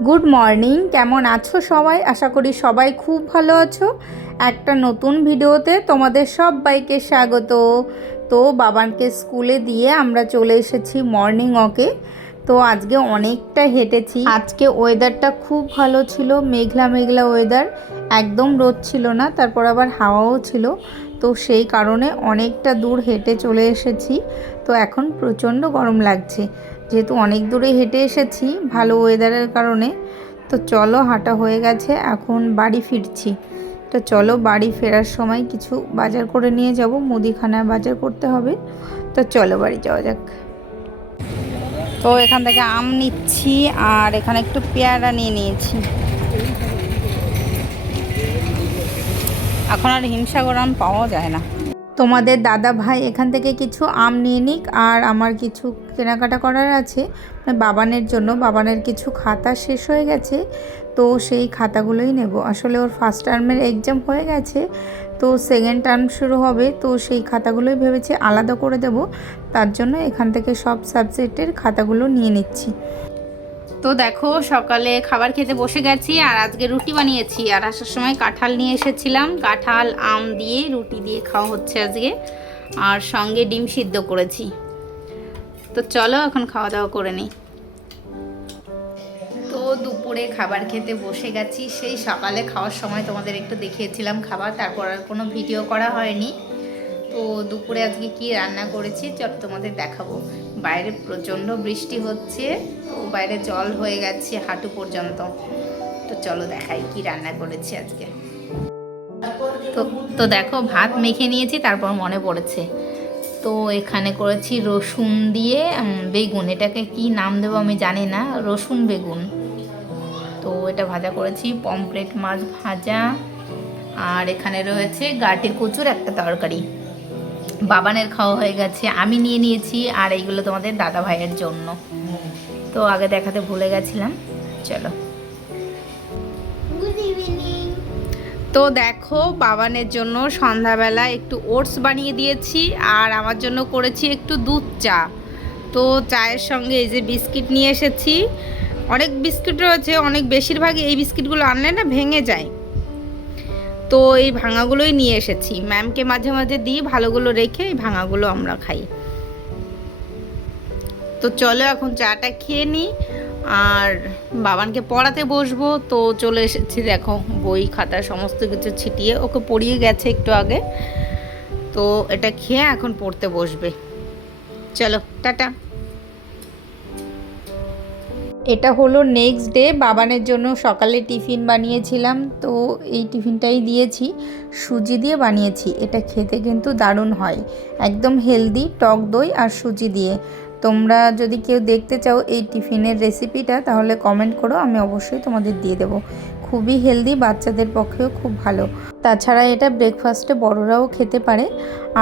Good morning, কেমন আছো সবাই? আশা করি সবাই খুব ভালো আছো। একটা নতুন ভিডিওতে তোমাদের সবাইকে স্বাগত। তো বাবানকে স্কুলে দিয়ে আমরা চলে এসেছি মর্নিং ওয়াকে। তো আজকে অনেকটা হেঁটেছি। আজকে ওয়েদারটা খুব ভালো ছিল, মেঘলা মেঘলা ওয়েদার, একদম রোদ ছিল না, তারপর আবার হাওয়াও ছিল। তো সেই কারণে অনেকটা দূর হেঁটে চলে এসেছি। তো এখন প্রচণ্ড গরম লাগছে, যেহেতু অনেক দূরে হেঁটে এসেছি ভালো ওয়েদারের কারণে। তো চলো, হাঁটা হয়ে গেছে, এখন বাড়ি ফিরছি। তো চলো, বাড়ি ফেরার সময় কিছু বাজার করে নিয়ে যাব, মুদিখানা বাজার করতে হবে। তো চলো বাড়ি যাওয়া যাক। তো এখান থেকে আম নিচ্ছি, আর এখানে একটু পেয়ারা নিয়ে নিয়েছি। এখন আর হিমসাগর আম পাওয়া যায় না। তোমাদের দাদা ভাই এখান থেকে কিছু আম নিয়ে নিক, আর আমার কিছু কেনাকাটা করার আছে, মানে বাবানের জন্য। বাবানের কিছু খাতা শেষ হয়ে গেছে, তো সেই খাতাগুলোই নেব। আসলে ওর ফার্স্ট টার্মের এক্সাম হয়ে গেছে, তো সেকেন্ড টার্ম শুরু হবে, তো সেই খাতাগুলোই ভেবেছি আলাদা করে দেব। তার জন্য এখান থেকে সব সাবজেক্টের খাতাগুলো নিয়ে নিচ্ছি। তো দেখো, সকালে খাবার খেতে বসে গেছি, আর আজকে রুটি বানিয়েছি। আর আসার সময় কাঁঠাল নিয়ে এসেছিলাম, কাঁঠাল আম দিয়ে রুটি দিয়ে খাওয়া হচ্ছে আজকে, আর সঙ্গে ডিম সিদ্ধ করেছি। তো চলো এখন খাওয়া দাওয়া করে নিই। তো দুপুরে খাবার খেতে বসে গেছি। সেই সকালে খাওয়ার সময় তোমাদের একটু দেখিয়েছিলাম খাবার, তারপর আর কোনো ভিডিও করা হয়নি। তো দুপুরে আজকে কি রান্না করেছি চল তোমাদের দেখাবো। বাইরে প্রচণ্ড বৃষ্টি হচ্ছে, তো বাইরে জল হয়ে গেছে হাঁটু পর্যন্ত। তো চলো দেখাই কি রান্না করেছি আজকে। তো তো দেখো, ভাত মেখে নিয়েছি, তারপর মনে পড়েছে। তো এখানে করেছি রসুন দিয়ে বেগুন, এটাকে কি নাম দেবো আমি জানি না, রসুন বেগুন। তো এটা ভাজা করেছি, পমফ্রেট মাছ ভাজা, আর এখানে রয়েছে গাঁটির কচুর একটা তরকারি। বাবানের খাওয়া হয়ে গেছে, আমি নিয়ে নিয়েছি, আর এইগুলো তোমাদের দাদা ভাইয়ের জন্য। তো আগে দেখাতে ভুলে গেছিলাম, চলো। তো দেখো, বাবানের জন্য সন্ধ্যাবেলা একটু ওটস বানিয়ে দিয়েছি, আর আমার জন্য করেছি একটু দুধ চা। তো চায়ের সঙ্গে এই যে বিস্কিট নিয়ে এসেছি। অনেক বিস্কিট রয়েছে, অনেক বেশিরভাগই এই বিস্কিটগুলো আনলে না ভেঙে যায়, তো এই ভাঙাগুলোই নিয়ে এসেছি। ম্যামকে মাঝে মাঝে দিই, ভালোগুলো রেখে এই ভাঙাগুলো আমরা খাই। তো চলো এখন চাটা খেয়ে নিই, আর বাবানকে পড়াতে বসবো। তো চলে এসেছি, দেখো বই খাতা সমস্ত কিছু ছিটিয়ে, ওকে পড়িয়ে গেছে একটু আগে। তো এটা খেয়ে এখন পড়তে বসবে। চলো টাটা। এটা হলো নেক্সট ডে, বাবানের জন্য সকালে টিফিন বানিয়েছিলাম। তো এই টিফিনটাই দিয়েছি, সুজি দিয়ে বানিয়েছি। এটা খেতে কিন্তু দারুণ হয়, একদম হেলদি, টক দই আর সুজি দিয়ে। তোমরা যদি কেউ দেখতে চাও এই টিফিনের রেসিপিটা, তাহলে কমেন্ট করো, আমি অবশ্যই তোমাদের দিয়ে দেবো। খুবই হেলদি, বাচ্চাদের পক্ষেও খুব ভালো। তাছাড়া এটা ব্রেকফাস্টে বড়রাও খেতে পারে।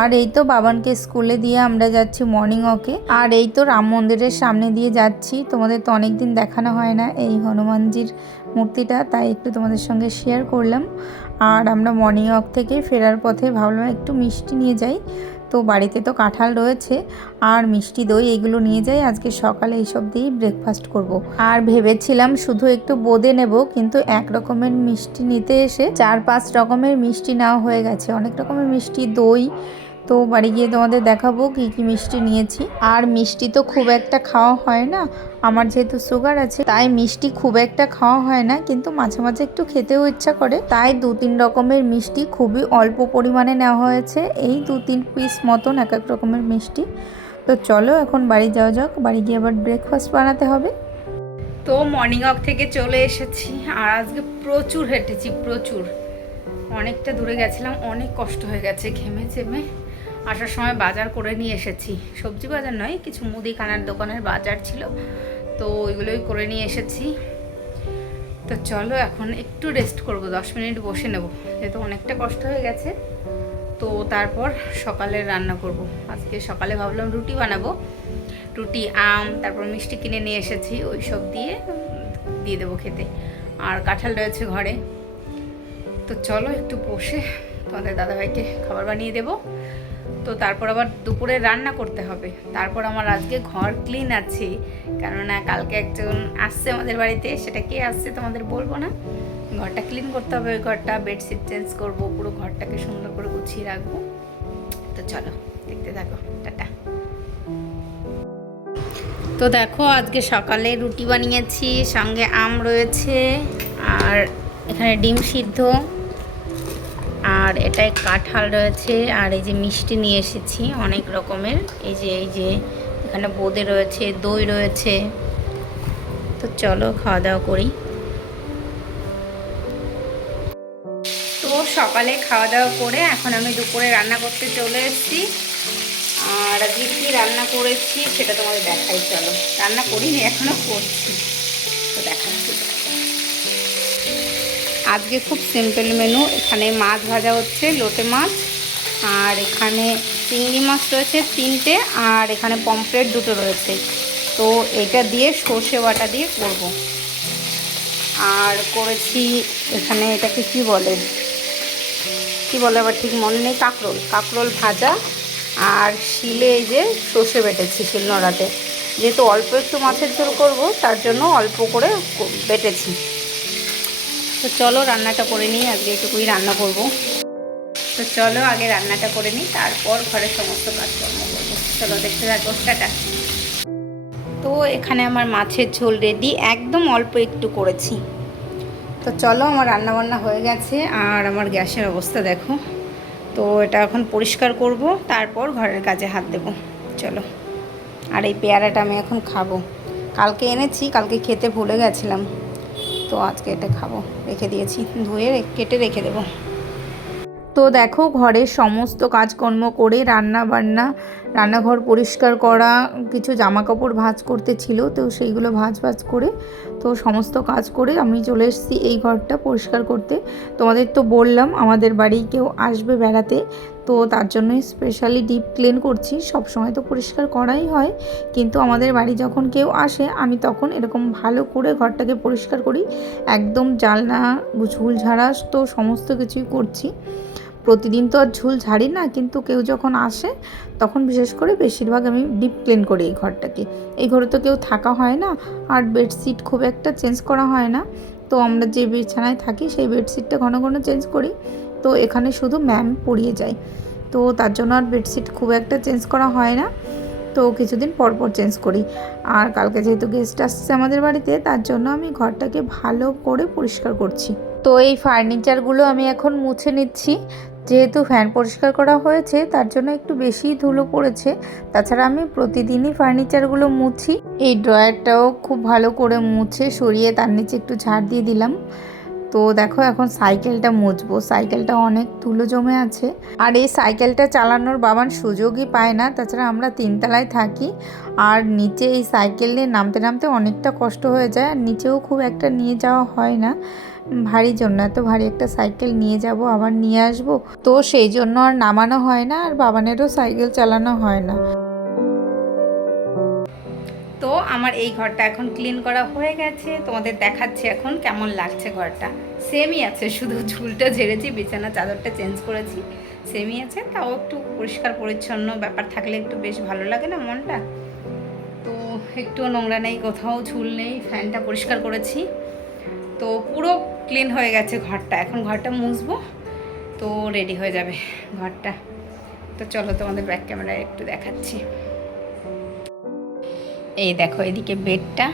আর এই তো বাবানকে স্কুলে দিয়ে আমরা যাচ্ছি মর্নিং ওয়াকে। আর এই তো রাম মন্দিরের সামনে দিয়ে যাচ্ছি। তোমাদের তো অনেক দিন দেখানো হয় না এই হনুমানজির মূর্তিটা, তাই একটু তোমাদের সঙ্গে শেয়ার করলাম। আর আমরা মর্নিং ওয়াক থেকে ফেরার পথে ভাবলাম একটু মিষ্টি নিয়ে যাই। তো বাড়িতে তো কাঁঠাল রয়েছে, আর মিষ্টি দই এগুলো নিয়ে যাই। আজকে সকালে এইসব দিয়েই ব্রেকফাস্ট করব। আর ভেবেছিলাম শুধু একটু বোঁদে নেব, কিন্তু এক রকমের মিষ্টি নিতে এসে 4-5 রকমের মিষ্টি নেওয়া হয়ে গেছে, অনেক রকমের মিষ্টি, দই। তো বাড়ি গিয়ে তোমাদের দেখাবো কী কী মিষ্টি নিয়েছি। আর মিষ্টি তো খুব একটা খাওয়া হয় না, আমার যেহেতু সুগার আছে, তাই মিষ্টি খুব একটা খাওয়া হয় না, কিন্তু মাঝে মাঝে একটু খেতেও ইচ্ছা করে, তাই 2-3 রকমের মিষ্টি খুবই অল্প পরিমাণে নেওয়া হয়েছে, এই 2-3 পিস মতন এক এক রকমের মিষ্টি। তো চলো এখন বাড়ি যাওয়া যাক, বাড়ি গিয়ে আবার ব্রেকফাস্ট বানাতে হবে। তো মর্নিং ওয়াক থেকে চলে এসেছি, আর আজকে প্রচুর হেঁটেছি, প্রচুর, অনেকটা দূরে গেছিলাম, অনেক কষ্ট হয়ে গেছে ঘেমে চেমে। আসার সময় বাজার করে নিয়ে এসেছি, সবজি বাজার নয়, কিছু মুদিখানার দোকানের বাজার ছিল, তো ওইগুলোই করে নিয়ে এসেছি। তো চলো এখন একটু রেস্ট করব, 10 মিনিট বসে নেব, যেহেতু অনেকটা কষ্ট হয়ে গেছে। তো তারপর সকালে রান্না করব। আজকে সকালে ভাবলাম রুটি বানাবো, রুটি, আম, তারপর মিষ্টি কিনে নিয়ে এসেছি, ওই সব দিয়ে দেবো খেতে। আর কাঁঠাল রয়েছে ঘরে। তো চলো একটু বসে তোমাদের দাদাভাইকে খাবার বানিয়ে দেবো, তো তারপর আবার দুপুরে রান্না করতে হবে। তারপর আমার আজকে ঘর ক্লিন আছে, কেননা কালকে একজন আসছে আমাদের বাড়িতে। সেটা কে আসছে তোমাদের বলবো না। ঘরটা ক্লিন করতে হবে, ওই ঘরটা বেডশিট চেঞ্জ করব, পুরো ঘরটাকে সুন্দর করে গুছিয়ে রাখবো। তো চলো দেখতে থাকো, টাটা। তো দেখো আজকে সকালে রুটি বানিয়েছি, সঙ্গে আম রয়েছে, আর এখানে ডিম সিদ্ধ, আর এটায় কাঁঠাল রয়েছে, আর এই যে মিষ্টি নিয়ে এসেছি অনেক রকমের। এই যে এখানে বোঁদে রয়েছে, দই রয়েছে। তো চলো খাওয়া দাওয়া করি। তো সকালে খাওয়া দাওয়া করে এখন আমি দুপুরে রান্না করতে চলে এসেছি। আর আজকে কী রান্না করেছি সেটা তোমাদের দেখাই, চলো। রান্না করিনি, এখনও করছি, তো দেখাচ্ছি। আজকে খুব সিম্পল মেনু। এখানে মাছ ভাজা হচ্ছে, লোটে মাছ, আর এখানে চিংড়ি মাছ রয়েছে 3টে, আর এখানে পমফ্রেট 2টো রয়েছে। তো এটা দিয়ে সর্ষে বাটা দিয়ে করব। আর করেছি এখানে এটাকে কি বলে আবার ঠিক মনে নেই, কাঁকরোল ভাজা, আর শিলে এই যে সর্ষে বেটেছি শিলনোড়াতে। যেহেতু অল্প একটু মাছের ঝোল করব, তার জন্য অল্প করে বেটেছি। তো চলো রান্নাটা করে নিই, আজকে এটুকুই রান্না করব। তো চলো আগে রান্নাটা করে নিই, তারপর ঘরের সমস্ত কাজকর্ম করবো। চলো দেখতে থাকো, টাটা। তো এখানে আমার মাছের ঝোল রেডি, একদম অল্প একটু করেছি। তো চলো আমার রান্নাবান্না হয়ে গেছে, আর আমার গ্যাসের অবস্থা দেখো। তো এটা এখন পরিষ্কার করব, তারপর ঘরের কাজে হাত দেব। চলো। আর এই পেয়ারাটা আমি এখন খাবো। কালকে এনেছি, কালকে খেতে ভুলে গেছিলাম, তো আজকে এটা খাবো। রেখে দিয়েছি, ধুয়ে কেটে রেখে দেবো। তো দেখো ঘরের সমস্ত কাজকর্ম করে রান্নাঘর পরিষ্কার করা, কিছু জামা কাপড় ভাঁজ করতে ছিল, তো সেইগুলো ভাঁজ করে তো সমস্ত কাজ করে আমি চলে এসেছি এই ঘরটা পরিষ্কার করতে। তোমাদের তো বললাম আমাদের বাড়ি কেউ আসবে বেড়াতে, তো তার জন্যই স্পেশালি ডিপ ক্লিন করছি। সব সময় তো পরিষ্কার করাই হয়, কিন্তু আমাদের বাড়ি যখন কেউ আসে আমি তখন এরকম ভালো করে ঘরটাকে পরিষ্কার করি। একদম জানলা ঝুল ঝাড়া তো সমস্ত কিছুই করছি। প্রতিদিন তো আর ঝুল ঝাড়ি না, কিন্তু কেউ যখন আসে তখন বিশেষ করে বেশিরভাগ আমি ডিপ ক্লিন করি এই ঘরটাকে। এই ঘরে তো কেউ থাকা হয় না, আর বেডশিট খুব একটা চেঞ্জ করা হয় না। তো আমরা যে বিছানায় থাকি সেই বেডশিটটা ঘন ঘন চেঞ্জ করি। তো এখানে শুধু ম্যাম পরিয়ে যায়, তো তার জন্য আর বেডশিট খুব একটা চেঞ্জ করা হয় না। তো কিছুদিন পর পর চেঞ্জ করি। আর কালকে যেহেতু গেস্ট আসছে আমাদের বাড়িতে, তার জন্য আমি ঘরটাকে ভালো করে পরিষ্কার করছি। তো এই ফার্নিচারগুলো আমি এখন মুছে নিচ্ছি। যেহেতু ফ্যান পরিষ্কার করা হয়েছে, তার জন্য একটু বেশি ধুলো পড়েছে। তাছাড়া আমি প্রতিদিনই ফার্নিচারগুলো মুছি। এই ড্রয়ারটাও খুব ভালো করে মুছে সরিয়ে তার নিচে একটু ঝাড় দিয়ে দিলাম। তো দেখো এখন সাইকেলটা মুছবো, সাইকেলটা অনেক ধুলো জমে আছে। আর এই সাইকেলটা চালানোর বাবান সুযোগই পায় না। তাছাড়া আমরা 3তলায় থাকি, আর নিচে এই সাইকেল নিয়ে নামতে নামতে অনেকটা কষ্ট হয়ে যায়, আর নিচেও খুব একটা নিয়ে যাওয়া হয় না ভারী জন্য। এত ভারী একটা সাইকেল নিয়ে যাব আবার নিয়ে আসব, তো সেই জন্য আর নামানো হয় না, আর বাবানেরও সাইকেল চালানো হয় না। তো আমার এই ঘরটা এখন ক্লিন করা হয়ে গেছে, তোমাদের দেখাচ্ছি এখন কেমন লাগছে। ঘরটা সেমই আছে, শুধু ঝুলটা ঝেড়েছি, বিছানা চাদরটা চেঞ্জ করেছি, সেমই আছে। তাও একটু পরিষ্কার পরিচ্ছন্ন ব্যাপার থাকলে একটু বেশ ভালো লাগে না মনটা। তো একটু নোংরা নেই, কোথাও ঝুল নেই, ফ্যানটা পরিষ্কার করেছি। তো পুরো ক্লিন হয়ে গেছে ঘরটা। এখন ঘরটা মুছবো, তো রেডি হয়ে যাবে ঘরটা। তো চলো তোমাদের ব্যাক ক্যামেরায় একটু দেখাচ্ছি। এই দেখো এদিকে বেডটা,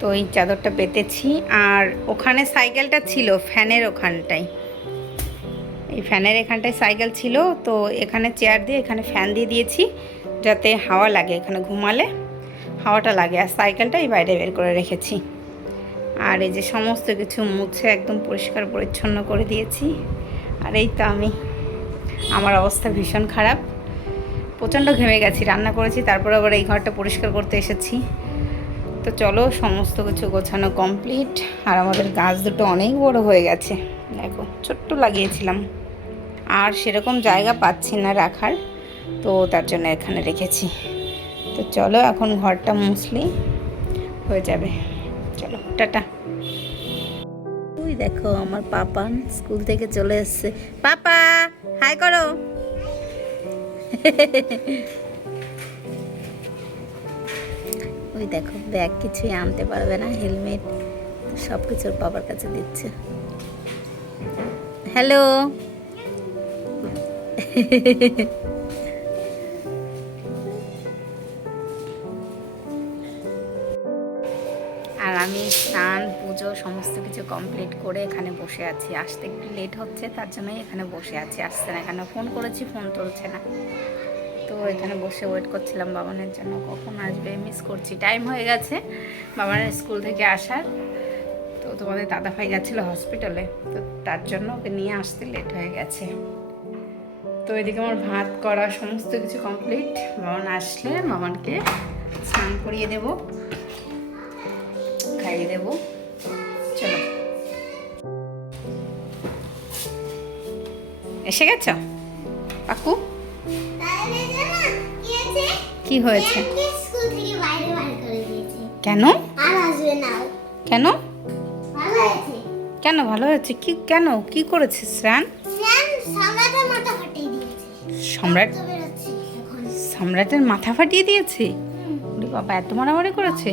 তো এই চাদরটা পেতেছি। আর ওখানে সাইকেলটা ছিল ফ্যানের ওখানটায়, এই ফ্যানের এখানটায় সাইকেল ছিল, তো এখানে চেয়ার দিয়ে এখানে ফ্যান দিয়ে দিয়েছি, যাতে হাওয়া লাগে, এখানে ঘুমালে হাওয়াটা লাগে। আর সাইকেলটা এই বাইরে বের করে রেখেছি। আর এই যে সমস্ত কিছু মুছে একদম পরিষ্কার পরিচ্ছন্ন করে দিয়েছি। আর এই তো আমার অবস্থা ভীষণ খারাপ, প্রচণ্ড ঘেমে গেছি, রান্না করেছি, তারপর আবার এই ঘরটা পরিষ্কার করতে এসেছি। তো চলো সমস্ত কিছু গোছানো কমপ্লিট। আর আমাদের গাছ দুটো অনেক বড় হয়ে গেছে, দেখো ছোট্ট লাগিয়েছিলাম, আর সেরকম জায়গা পাচ্ছি না রাখার, তো তার জন্য এখানে রেখেছি। তো চলো এখন ঘরটা মুছলেই হয়ে যাবে। চলো টাটা। ওই দেখো আমার পাপান স্কুল থেকে চলে এসছে। পাপা হাই করো। ওই দেখো ব্যাগ কিছুই আনতে পারবে না, হেলমেট সব কিছুর বাবার কাছে দিচ্ছে। হ্যালো। আর আমি স্নান পুজো সমস্ত কিছু কমপ্লিট করে এখানে বসে আছি। আসতে একটু লেট হচ্ছে, তার জন্যই এখানে বসে আছি। আসছে না, এখানে ফোন করেছি, ফোন তুলছে না। তো এখানে বসে ওয়েট করছিলাম বাবানের জন্য, কখন আসবে। মিস করছি, টাইম হয়ে গেছে বাবানের স্কুল থেকে আসার। তো তোমাদের দাদাভাই গেছিলো হসপিটালে, তো তার জন্য ওকে নিয়ে আসতে লেট হয়ে গেছে। তো এদিকে আমার ভাত করা সমস্ত কিছু কমপ্লিট। বাবান আসলে বাবানকে স্নান করিয়ে দেব, খাইয়ে দেব। চলো, এসে গেছ কাকু? কি হয়েছে? কেন? কেন কেন ভালো হয়েছে? কি কেন, কি করেছে শ্রান? সম্রাট সম্রাটের মাথা ফাটিয়ে দিয়েছে? বাবা এত মারামারি করেছে?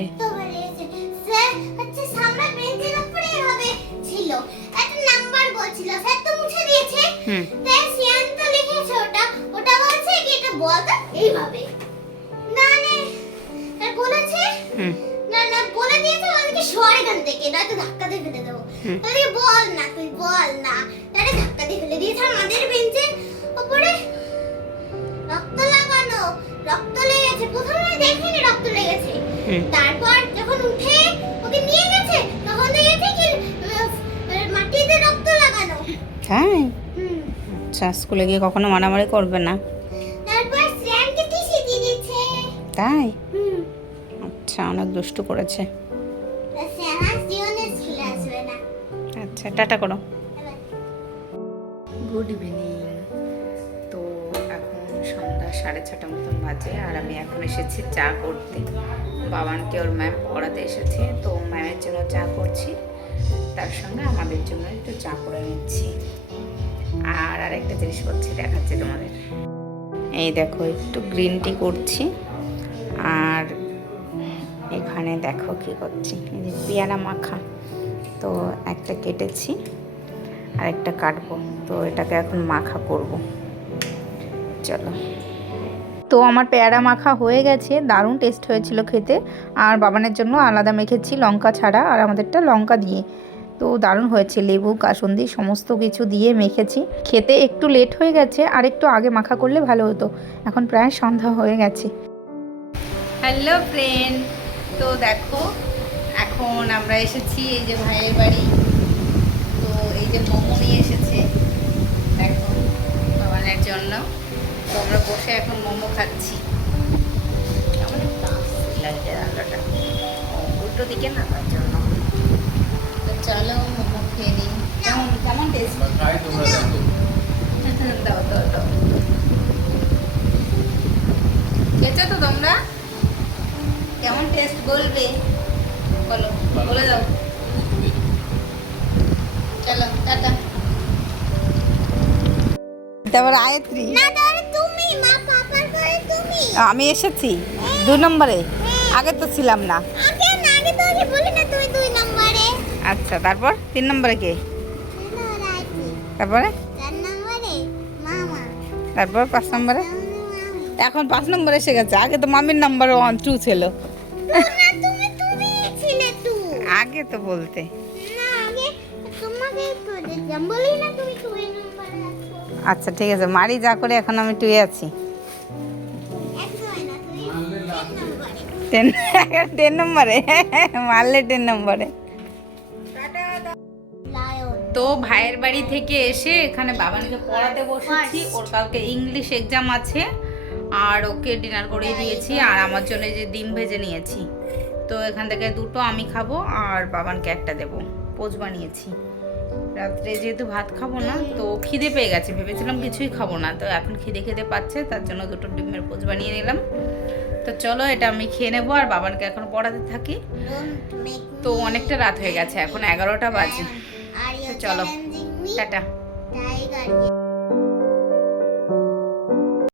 বল না তুই বল না, ধাক্কা দিয়ে ফেলে দিয়েছে আমাদের বেঞ্চের উপরে। রক্ত লাগানো, রক্ত লেগেছে। প্রথমে দেখিনি রক্ত লেগেছে, তারপর যখন উঠে ওকে নিয়ে গেছে তখন দেখেছি কি মাটিতে রক্ত লাগানো। তাই? আচ্ছা, স্কুলে গিয়ে কখনো মারামারি করবে না। তারপর শ্রেয়ানকে টিসি দিয়ে দিয়েছে। তাই? আচ্ছা, অনেক দুষ্টু করেছে। আচ্ছা, টাটা করো। Good evening. তো এখন সন্ধ্যা 6:30 মতন বাজে, আর আমি এখন এসেছি চা করতে। বাবানকে ওর ম্যাম পড়াতে এসেছে, তো ম্যামের জন্য চা করছি, তার সঙ্গে আমাদের জন্য একটু চা করে নিচ্ছি। আর আরেকটা জিনিস করছি, দেখাচ্ছি তোমাদের। এই দেখো, একটু গ্রিন টি করছি। আর এখানে দেখো কি করছি, এই যে পেয়ারা মাখা। তো একটা কেটেছি আর একটা কাটবো, তো এটাকে এখন মাখা করব। চলো। তো আমার পেয়ারা মাখা হয়ে গেছে, দারুণ টেস্ট হয়েছিল খেতে। আর বাবানের জন্য আলাদা মেখেছি লঙ্কা ছাড়া, আর আমাদেরটা লঙ্কা দিয়ে। তো দারুণ হয়েছে, লেবু কাসুন্দি সমস্ত কিছু দিয়ে মেখেছি। খেতে একটু লেট হয়ে গেছে, আর একটু আগে মাখা করলে ভালো হতো। এখন প্রায় সন্ধ্যা হয়ে গেছে। হ্যালো ফ্রেন্ড, তো দেখো এখন আমরা এসেছি এই যে ভাইয়ের বাড়ি। তো এই যে মোমো নিয়ে এসেছে দেখো বাবানের জন্য। তো আমরা বসে এখন মোমো খাচ্ছি। কেমন লাগছে রান্নাটা, উল্টো দিকে না, তার জন্য। তো চলো মোমো খেয়ে নিই। কেমন কেমন টেস্ট? দাও দাও দাও। খেয়েছো তো তোমরা? কেমন টেস্ট বলবে? বলো, বলে দাও। চলো টাটা। তারপর আয়ত্রী, না তাহলে তুমি মা পাপার ঘরে তুমি। আমি এসেছি 2 নম্বরে, আগে তো ছিলাম না। আগে না, আগে তো আগে বলি না তুমি 2 নম্বরে। আচ্ছা, তারপর 3 নম্বরে কে? তারপরে 4 নম্বরে মামা। তারপর 5 নম্বরে? এখন 5 নম্বরে এসে গেছে। আগে তো মামির নাম্বার 1 2 ছিল। না তুমি তুমি ছিলে তুই। আগে তো বলতে। না আগে তোমাকে তো দেখলাম, বলি না তুমি 2 নম্বরে আছো। আচ্ছা ঠিক আছে, মারি যা করে এখন আমি 2 এ আছি। একদমই না, তুমি 10 নম্বরে। 10 নম্বরে মারলে 10 নম্বরে। লায়ন। তো ভাইয়ের বাড়ি থেকে এসে এখানে বাবানকে পড়াতে বসেছি। ওর কালকে ইংলিশ এক্সাম আছে, আর ওকে ডিনার করিয়ে দিয়েছি। আর আমার জন্য যে ডিম ভেজে নিয়েছি, তো এখান থেকে 2টো আমি খাবো আর বাবানকে একটা দেবো। পোচ বানিয়েছি। রাত্রে যেহেতু ভাত খাবো না, তো খিদে পেয়ে গেছে, ভেবেছিলাম কিছুই খাবো না, তো এখন খিদে খেতে পাচ্ছে, তার জন্য 2টো ডিমের পোচ বানিয়ে নিলাম। তো চলো এটা আমি খেয়ে নেবো, আর বাবানকে এখন পড়াতে থাকি। তো অনেকটা রাত হয়ে গেছে, এখন 11টা বাজে। তো চলো টাটা। টাইগার